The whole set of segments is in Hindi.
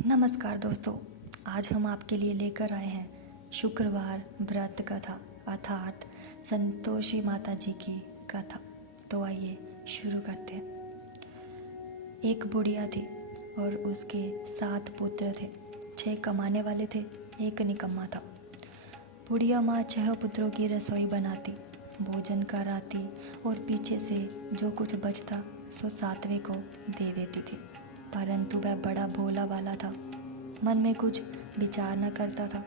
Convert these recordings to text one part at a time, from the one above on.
नमस्कार दोस्तों, आज हम आपके लिए लेकर आए हैं शुक्रवार व्रत कथा अर्थात संतोषी माता जी की कथा। तो आइए शुरू करते हैं। एक बुढ़िया थी और उसके 7 पुत्र थे। 6 कमाने वाले थे, एक निकम्मा था। बुढ़िया माँ 6 पुत्रों की रसोई बनाती, भोजन कराती और पीछे से जो कुछ बचता सो 7वें को दे देती थी। परंतु वह बड़ा भोला वाला था, मन में कुछ विचार न करता था।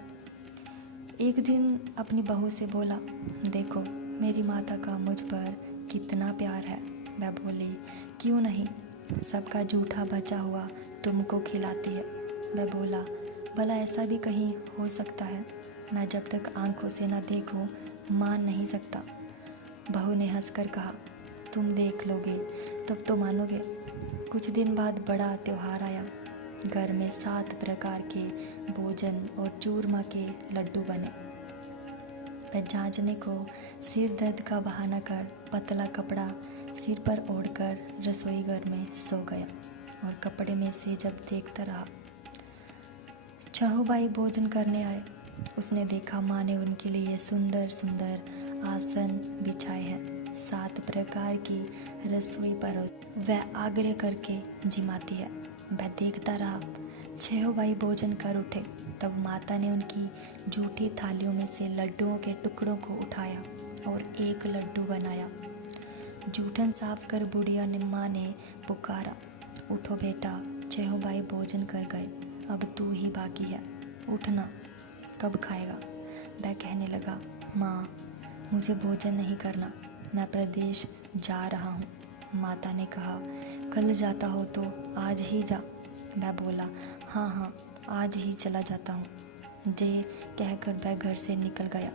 एक दिन अपनी बहू से बोला, देखो मेरी माता का मुझ पर कितना प्यार है। वह बोली, क्यों नहीं, सबका जूठा बचा हुआ तुमको खिलाती है। वह बोला, भला ऐसा भी कहीं हो सकता है? मैं जब तक आंखों से न देखूं मान नहीं सकता। बहू ने हंसकर कहा, तुम देख लोगे तब तो मानोगे। कुछ दिन बाद बड़ा त्योहार आया। घर में 7 प्रकार के भोजन और चूरमा के लड्डू बने। वह जांचने को सिर दर्द का बहाना कर पतला कपड़ा सिर पर ओढ़कर रसोई घर में सो गया और कपड़े में से जब देखता रहा। 6 भाई भोजन करने आए। उसने देखा माँ ने उनके लिए सुंदर सुंदर आसन बिछाए हैं। 7 प्रकार की रसोई पर वह आग्रह करके जिमाती है। वह देखता रहा। 6 भाई भोजन कर उठे। तब माता ने उनकी जूठी थालियों में से लड्डुओं के टुकड़ों को उठाया और एक लड्डू बनाया। जूठन साफ कर बुढ़िया ने माँ ने पुकारा, उठो बेटा, 6 भाई भोजन कर गए, अब तू ही बाकी है, उठना, कब खाएगा? वह कहने लगा, माँ मुझे भोजन नहीं करना, मैं प्रदेश जा रहा हूँ। माता ने कहा, कल जाता हो तो आज ही जा। वह बोला, हाँ हाँ आज ही चला जाता हूँ। जे कहकर वह घर से निकल गया।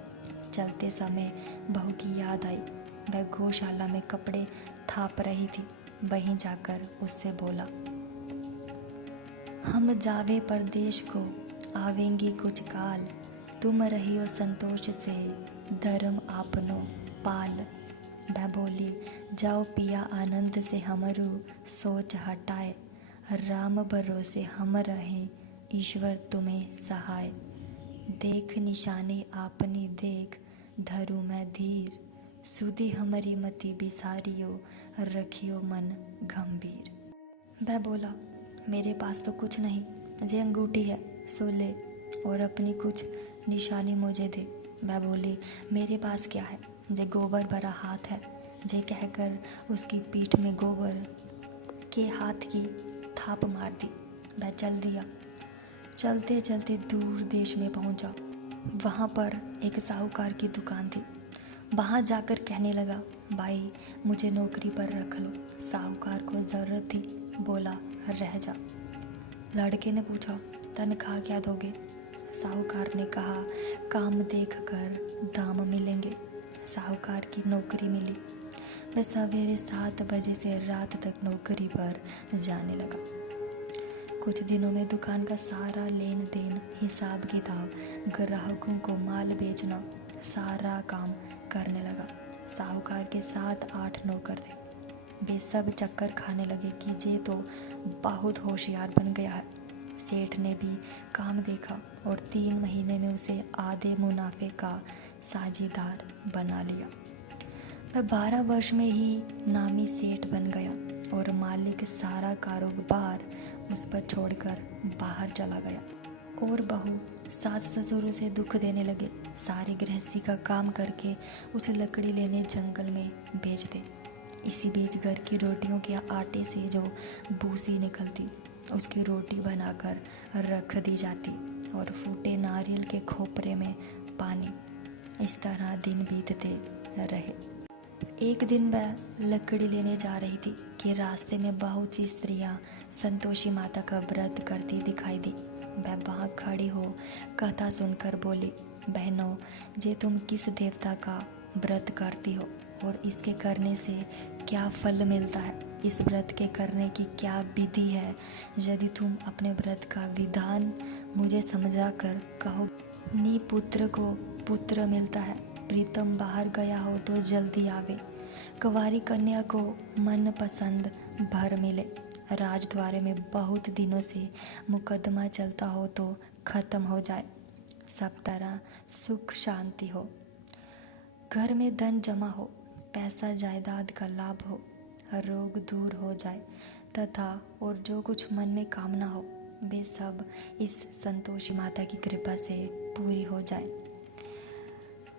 चलते समय बहू की याद आई। वह गौशाला में कपड़े थाप रही थी। वहीं जाकर उससे बोला, हम जावे परदेश को, आवेंगे कुछ काल, तुम रहियो संतोष से, धर्म आपनो पाल। वह बोली, जाओ पिया आनंद से हमरू सोच हटाए, राम भरोसे हम रहें, ईश्वर तुम्हें सहाय। देख निशाने आपनी देख, धरू मैं धीर, सुधी हमारी मति बिसारियो, रखियो मन गंभीर। वह बोला, मेरे पास तो कुछ नहीं, जे अंगूठी है सो ले और अपनी कुछ निशानी मुझे दे। वह बोली, मेरे पास क्या है, जे गोबर भरा हाथ है। जे कहकर उसकी पीठ में गोबर के हाथ की थाप मार दी। वह चल दिया। चलते चलते दूर देश में पहुंचा। वहां पर एक साहूकार की दुकान थी। वहां जाकर कहने लगा, भाई मुझे नौकरी पर रख लो। साहूकार को ज़रूरत थी, बोला, रह जा। लड़के ने पूछा, तनख्वाह क्या दोगे? साहूकार ने कहा, काम देख कर दाम मिलेंगे। साहूकार की नौकरी मिली। वह सवेरे 7 बजे से रात तक नौकरी पर जाने लगा। कुछ दिनों में दुकान का सारा लेन देन, हिसाब किताब, ग्राहकों को माल बेचना, सारा काम करने लगा। साहूकार के 7-8 नौकर थे। वे सब चक्कर खाने लगे कि ये तो बहुत होशियार बन गया है। सेठ ने भी काम देखा और 3 महीने में उसे आधे मुनाफे का साझीदार बना लिया। वह 12 वर्ष में ही नामी सेठ बन गया और मालिक सारा कारोबार उस पर छोड़कर बाहर चला गया। और बहू सास ससुरों से दुख देने लगे। सारी गृहस्थी का काम करके उसे लकड़ी लेने जंगल में भेज दे। इसी बीच घर की रोटियों के आटे से जो भूसी निकलती, उसकी रोटी बनाकर रख दी जाती और फूटे नारियल के खोपरे में पानी। इस तरह दिन बीतते रहे। एक दिन वह लकड़ी लेने जा रही थी कि रास्ते में बहुत सी स्त्रियां संतोषी माता का व्रत करती दिखाई दी। वह वहाँ खड़ी हो कथा सुनकर बोली, बहनों, जे तुम किस देवता का व्रत करती हो और इसके करने से क्या फल मिलता है, इस व्रत के करने की क्या विधि है, यदि तुम अपने व्रत का विधान मुझे समझा कर कहो। नी पुत्र को पुत्र मिलता है, प्रीतम बाहर गया हो तो जल्दी आवे, कुंवारी कन्या को मन पसंद भर मिले, राजद्वारे में बहुत दिनों से मुकदमा चलता हो तो खत्म हो जाए, सब तरह सुख शांति हो, घर में धन जमा हो, पैसा जायदाद का लाभ हो, रोग दूर हो जाए तथा और जो कुछ मन में कामना हो वे सब इस संतोषी माता की कृपा से पूरी हो जाए,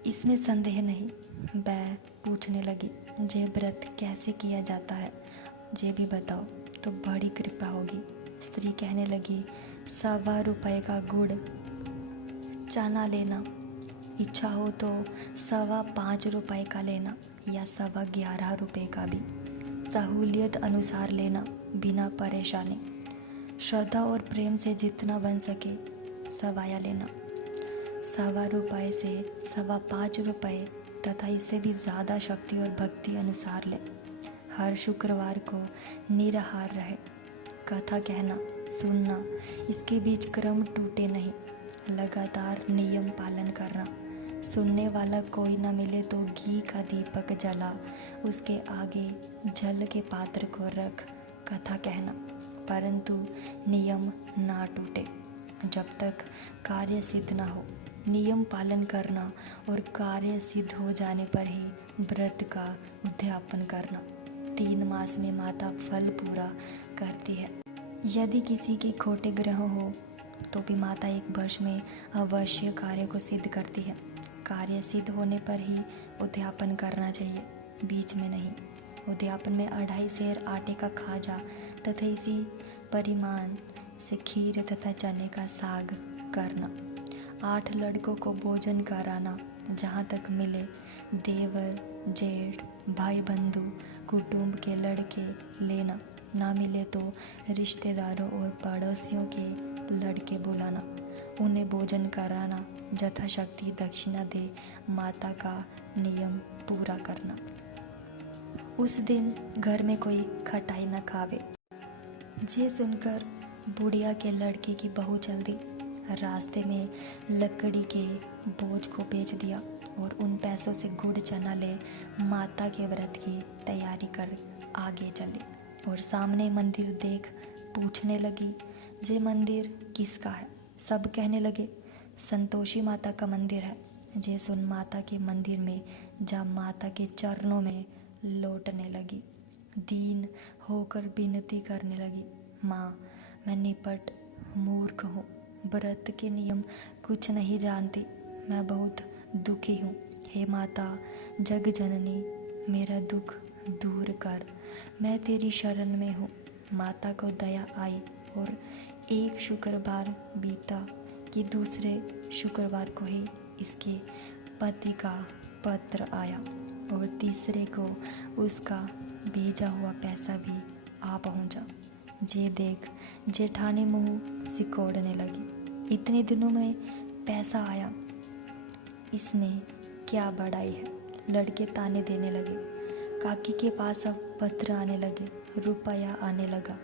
इसमें संदेह नहीं। वह पूछने लगी, जे व्रत कैसे किया जाता है, जे भी बताओ तो बड़ी कृपा होगी। स्त्री कहने लगी, 1.25 रुपये का गुड़ चना लेना, इच्छा हो तो 5.25 रुपये का लेना या 11.25 रुपये का भी, सहूलियत अनुसार लेना बिना परेशानी। श्रद्धा और प्रेम से जितना बन सके सवाया लेना। 1.25 रुपये से 5.25 रुपये तथा इससे भी ज़्यादा शक्ति और भक्ति अनुसार ले। हर शुक्रवार को निराहार रहे, कथा कहना सुनना, इसके बीच क्रम टूटे नहीं, लगातार नियम पालन करना। सुनने वाला कोई न मिले तो घी का दीपक जला उसके आगे जल के पात्र को रख कथा कहना, परंतु नियम ना टूटे जब तक कार्य सिद्ध ना हो। नियम पालन करना और कार्य सिद्ध हो जाने पर ही व्रत का उद्यापन करना। 3 मास में माता फल पूरा करती है। यदि किसी के खोटे ग्रह हो तो भी माता 1 वर्ष में अवश्य कार्य को सिद्ध करती है। कार्य सिद्ध होने पर ही उद्यापन करना चाहिए, बीच में नहीं। उद्यापन में 2.5 सेर आटे का खाजा तथा इसी परिमाण से खीर तथा चने का साग करना। 8 लड़कों को भोजन कराना, जहाँ तक मिले देवर जेठ भाई बंधु कुटुंब के लड़के लेना, ना मिले तो रिश्तेदारों और पड़ोसियों के लड़के बुलाना, उन्हें भोजन कराना, यथाशक्ति दक्षिणा दे माता का नियम पूरा करना। उस दिन घर में कोई खटाई न खावे। ये सुनकर बुढ़िया के लड़के की बहू चल दी, रास्ते में लकड़ी के बोझ को बेच दिया और उन पैसों से गुड़ चना ले माता के व्रत की तैयारी कर आगे चली और सामने मंदिर देख पूछने लगी, ये मंदिर किसका है? सब कहने लगे, संतोषी माता का मंदिर है। जे सुन माता के मंदिर में जा माता के चरणों में लौटने लगी, दीन होकर विनती करने लगी, माँ मैं निपट मूर्ख हूँ, व्रत के नियम कुछ नहीं जानती, मैं बहुत दुखी हूँ। हे माता जग जननी मेरा दुख दूर कर, मैं तेरी शरण में हूँ। माता को दया आई और एक शुक्रवार बीता कि दूसरे शुक्रवार को ही इसके पति का पत्र आया और तीसरे को उसका भेजा हुआ पैसा भी आ पहुंचा। जे देख जेठानी मुंह सिकोड़ने लगी, इतने दिनों में पैसा आया, इसमें क्या बड़ाई है? लड़के ताने देने लगे। काकी के पास अब पत्र आने लगे, रुपया आने लगा।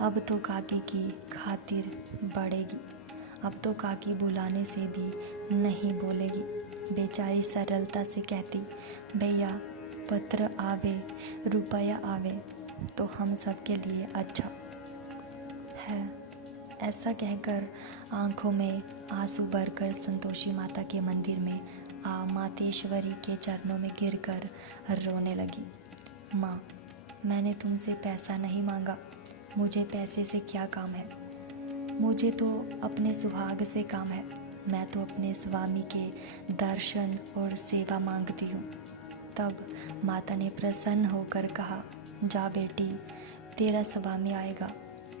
अब तो काकी की खातिर बढ़ेगी, अब तो काकी बुलाने से भी नहीं बोलेगी। बेचारी सरलता से कहती, भैया पत्र आवे रुपया आवे तो हम सब के लिए अच्छा है। ऐसा कहकर आंखों में आंसू भरकर संतोषी माता के मंदिर में आ मातेश्वरी के चरणों में गिरकर रोने लगी। माँ मैंने तुमसे पैसा नहीं मांगा, मुझे पैसे से क्या काम है? मुझे तो अपने सुहाग से काम है, मैं तो अपने स्वामी के दर्शन और सेवा मांगती हूँ। तब माता ने प्रसन्न होकर कहा, जा बेटी तेरा स्वामी आएगा।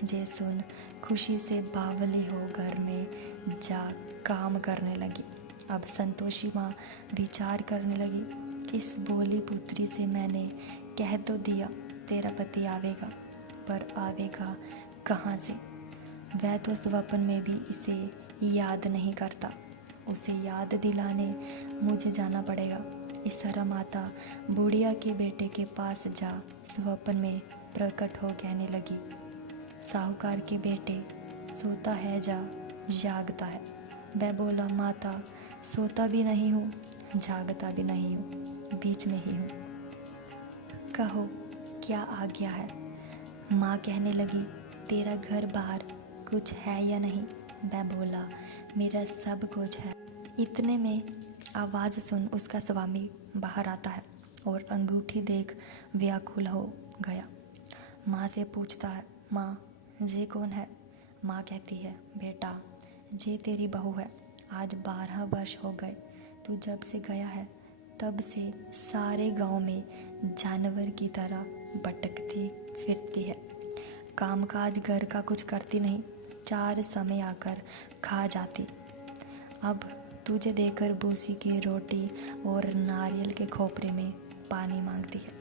जे सुन खुशी से बावली हो घर में जा काम करने लगी। अब संतोषी माँ विचार करने लगी, इस बोली पुत्री से मैंने कह तो दिया तेरा पति आवेगा, पर आवेगा कहाँ से? वह तो स्वप्न में भी इसे याद नहीं करता, उसे याद दिलाने मुझे जाना पड़ेगा। इस तरह माता बुढ़िया के बेटे के पास जा स्वप्न में प्रकट हो कहने लगी, साहूकार के बेटे सोता है जा जागता है। वह बोला, माता सोता भी नहीं हूँ जागता भी नहीं हूँ, बीच में ही हूँ, कहो क्या आज्ञा है? माँ कहने लगी, तेरा घर बार कुछ है या नहीं? वह बोला, मेरा सब कुछ है। इतने में आवाज़ सुन उसका स्वामी बाहर आता है और अंगूठी देख व्याकुल हो गया। माँ से पूछता है, माँ ये कौन है? माँ कहती है, बेटा ये तेरी बहू है। आज 12 वर्ष हो गए तू जब से गया है, तब से सारे गांव में जानवर की तरह भटकती फिरती है। कामकाज घर का कुछ करती नहीं, 4 समय आकर खा जाती। अब तुझे देकर भूसी की रोटी और नारियल के खोपरे में पानी मांगती है।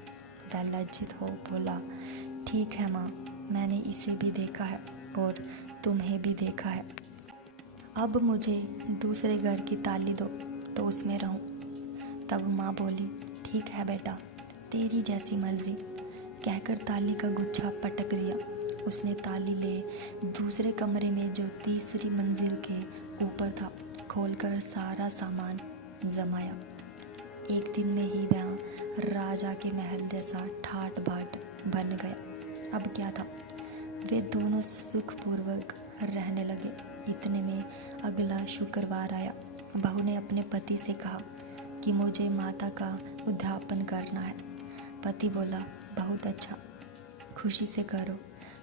वह लज्जित हो बोला, ठीक है माँ, मैंने इसे भी देखा है और तुम्हें भी देखा है। अब मुझे दूसरे घर की ताली दो तो उसमें रहूं। तब माँ बोली, ठीक है बेटा, तेरी जैसी मर्जी, कहकर ताली का गुच्छा पटक दिया। उसने ताली ले दूसरे कमरे में जो तीसरी मंजिल के ऊपर था खोलकर सारा सामान जमाया। एक दिन में ही वहाँ राजा के महल जैसा ठाट बाट बन गया। अब क्या था, वे दोनों सुखपूर्वक रहने लगे। इतने में अगला शुक्रवार आया। बहू ने अपने पति से कहा कि मुझे माता का उद्यापन करना है। पति बोला, बहुत अच्छा, खुशी से करो।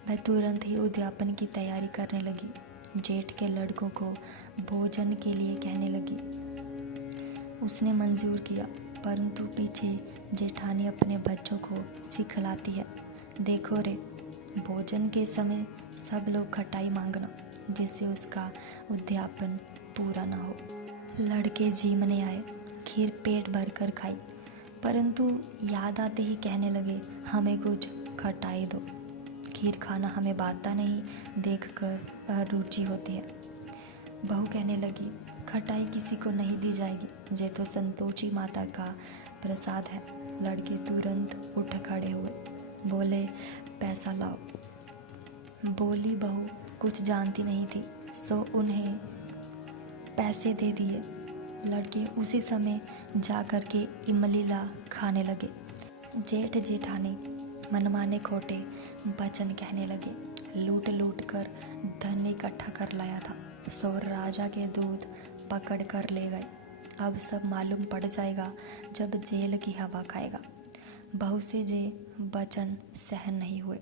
वह तुरंत ही उद्यापन की तैयारी करने लगी। जेठ के लड़कों को भोजन के लिए कहने लगी। उसने मंजूर किया, परंतु पीछे जेठानी अपने बच्चों को सिखलाती है, देखो रे, भोजन के समय सब लोग खटाई मांगना, जिससे उसका उद्यापन पूरा ना हो। लड़के जीमने आए, खीर पेट भर कर खाई, परंतु याद आते ही कहने लगे, हमें कुछ खटाई दो। खीर खाना हमें बाता नहीं देखकर रुचि होती है। बहू कहने लगी, खटाई किसी को नहीं दी जाएगी, ये तो संतोषी माता का प्रसाद है। लड़के तुरंत उठ खड़े हुए, बोले, पैसा लाओ। बोली बहू कुछ जानती नहीं थी, सो उन्हें पैसे दे दिए। लड़के उसी समय जा कर के इमली ला खाने लगे। जेठ जेठानी मनमाने खोटे वचन कहने लगे। लूट लूट कर धन इकट्ठा कर लाया था, सो राजा के दूध पकड़ कर ले गए। अब सब मालूम पड़ जाएगा जब जेल की हवा खाएगा। बहू से जे वचन सहन नहीं हुए।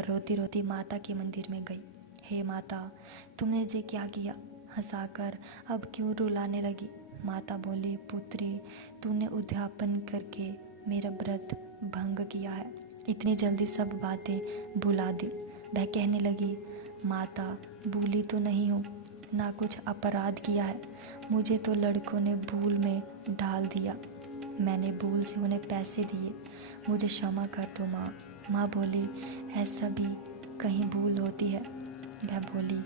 रोती रोती माता के मंदिर में गई। हे माता, तुमने जे क्या किया? हंसाकर अब क्यों रुलाने लगी? माता बोली, पुत्री, तूने उद्यापन करके मेरा व्रत भंग किया है। इतनी जल्दी सब बातें भुला दी। वह कहने लगी, माता, भूली तो नहीं हूँ, ना कुछ अपराध किया है। मुझे तो लड़कों ने भूल में डाल दिया, मैंने भूल से उन्हें पैसे दिए, मुझे क्षमा कर दो माँ। माँ बोली, ऐसा भी कहीं भूल होती है? वह बोली,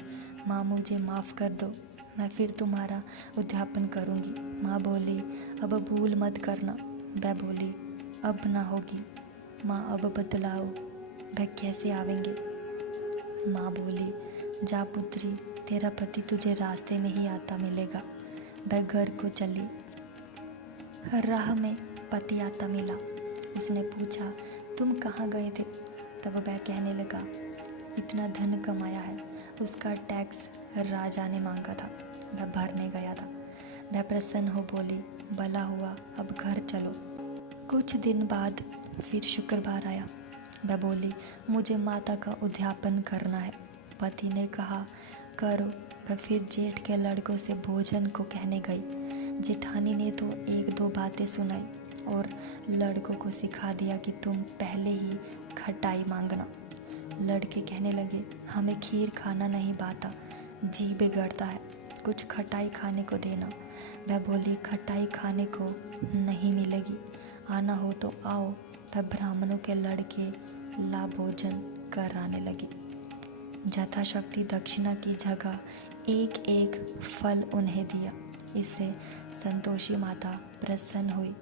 माँ मुझे माफ़ कर दो, मैं फिर तुम्हारा उद्यापन करूँगी। माँ बोली, अब भूल मत करना। वह बोली, अब ना होगी। माँ अब बतलाओ, वह कैसे आवेंगे? माँ बोली, जा पुत्री, तेरा पति तुझे रास्ते में ही आता मिलेगा। वह घर को चली। राह में पति आता मिला। उसने पूछा, तुम कहाँ गए थे? तब वह कहने लगा, इतना धन कमाया है, उसका टैक्स राजा ने मांगा था, वह भरने गया था। वह प्रसन्न हो बोली, भला हुआ, अब घर चलो। कुछ दिन बाद फिर शुक्रवार आया। वह बोली, मुझे माता का उद्यापन करना है। पति ने कहा, करो। वह फिर जेठ के लड़कों से भोजन को कहने गई। जेठानी ने तो 1-2 बातें सुनाई और लड़कों को सिखा दिया कि तुम पहले ही खटाई मांगना। लड़के कहने लगे, हमें खीर खाना नहीं बाता, जी बिगड़ता है, कुछ खटाई खाने को देना। वह बोली, खटाई खाने को नहीं मिलेगी, आना हो तो आओ। वह ब्राह्मणों के लड़के ला भोजन कराने लगे। यथाशक्ति दक्षिणा की जगह एक एक फल उन्हें दिया। इससे संतोषी माता प्रसन्न हुई।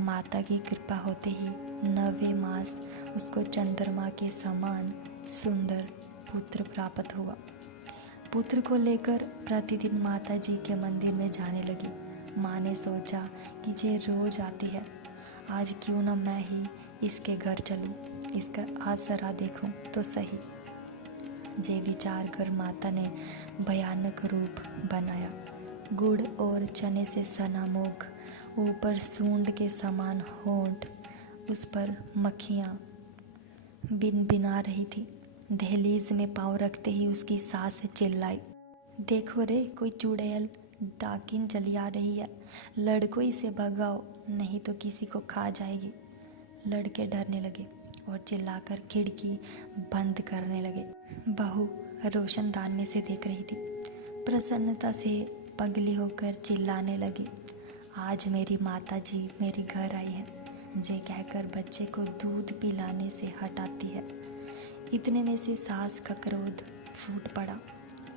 माता की कृपा होते ही 9वें मास उसको चंद्रमा के समान सुंदर पुत्र प्राप्त हुआ। पुत्र को लेकर प्रतिदिन माता जी के मंदिर में जाने लगी। माँ ने सोचा कि ये रोज आती है, आज क्यों न मैं ही इसके घर चलूं। इसका आसरा देखूं तो सही। जे विचार कर माता ने भयानक रूप बनाया। गुड़ और चने से सना मुख, ऊपर सूंड के समान होंठ, उस पर मक्खियाँ बिन बिना रही थी। दहलीज में पाँव रखते ही उसकी सास चिल्लाई, देखो रे, कोई चुड़ैल डाकिन चली आ रही है, लड़को इसे भगाओ नहीं तो किसी को खा जाएगी। लड़के डरने लगे और चिल्लाकर खिड़की बंद करने लगे। बहू रोशनदान में से देख रही थी। प्रसन्नता से पगली होकर चिल्लाने लगी, आज मेरी माता जी मेरे घर आई है, जे कहकर बच्चे को दूध पिलाने से हटाती है। इतने में से सास का क्रोध फूट पड़ा।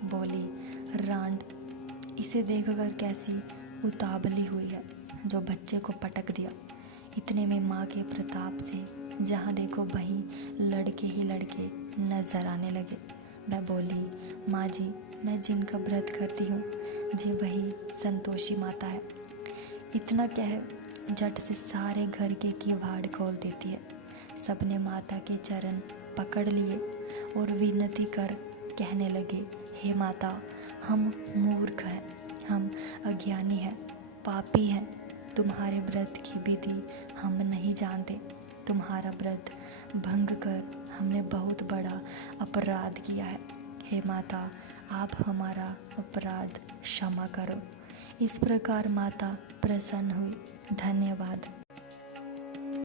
बोली, रांड, इसे देखकर कैसी उतावली हुई है जो बच्चे को पटक दिया। इतने में माँ के प्रताप से जहाँ देखो वहीं लड़के ही लड़के नजर आने लगे। वह बोली, माँ जी, मैं जिनका व्रत करती हूँ जी वही संतोषी माता है। इतना कह झट से सारे घर के किवाड़ खोल देती है। सबने माता के चरण पकड़ लिए और विनती कर कहने लगे, हे माता, हम मूर्ख हैं, हम अज्ञानी हैं, पापी हैं, तुम्हारे व्रत की विधि हम नहीं जानते। तुम्हारा व्रत भंग कर हमने बहुत बड़ा अपराध किया है। हे माता, आप हमारा अपराध क्षमा करो। इस प्रकार माता प्रसन्न हुई। धन्यवाद।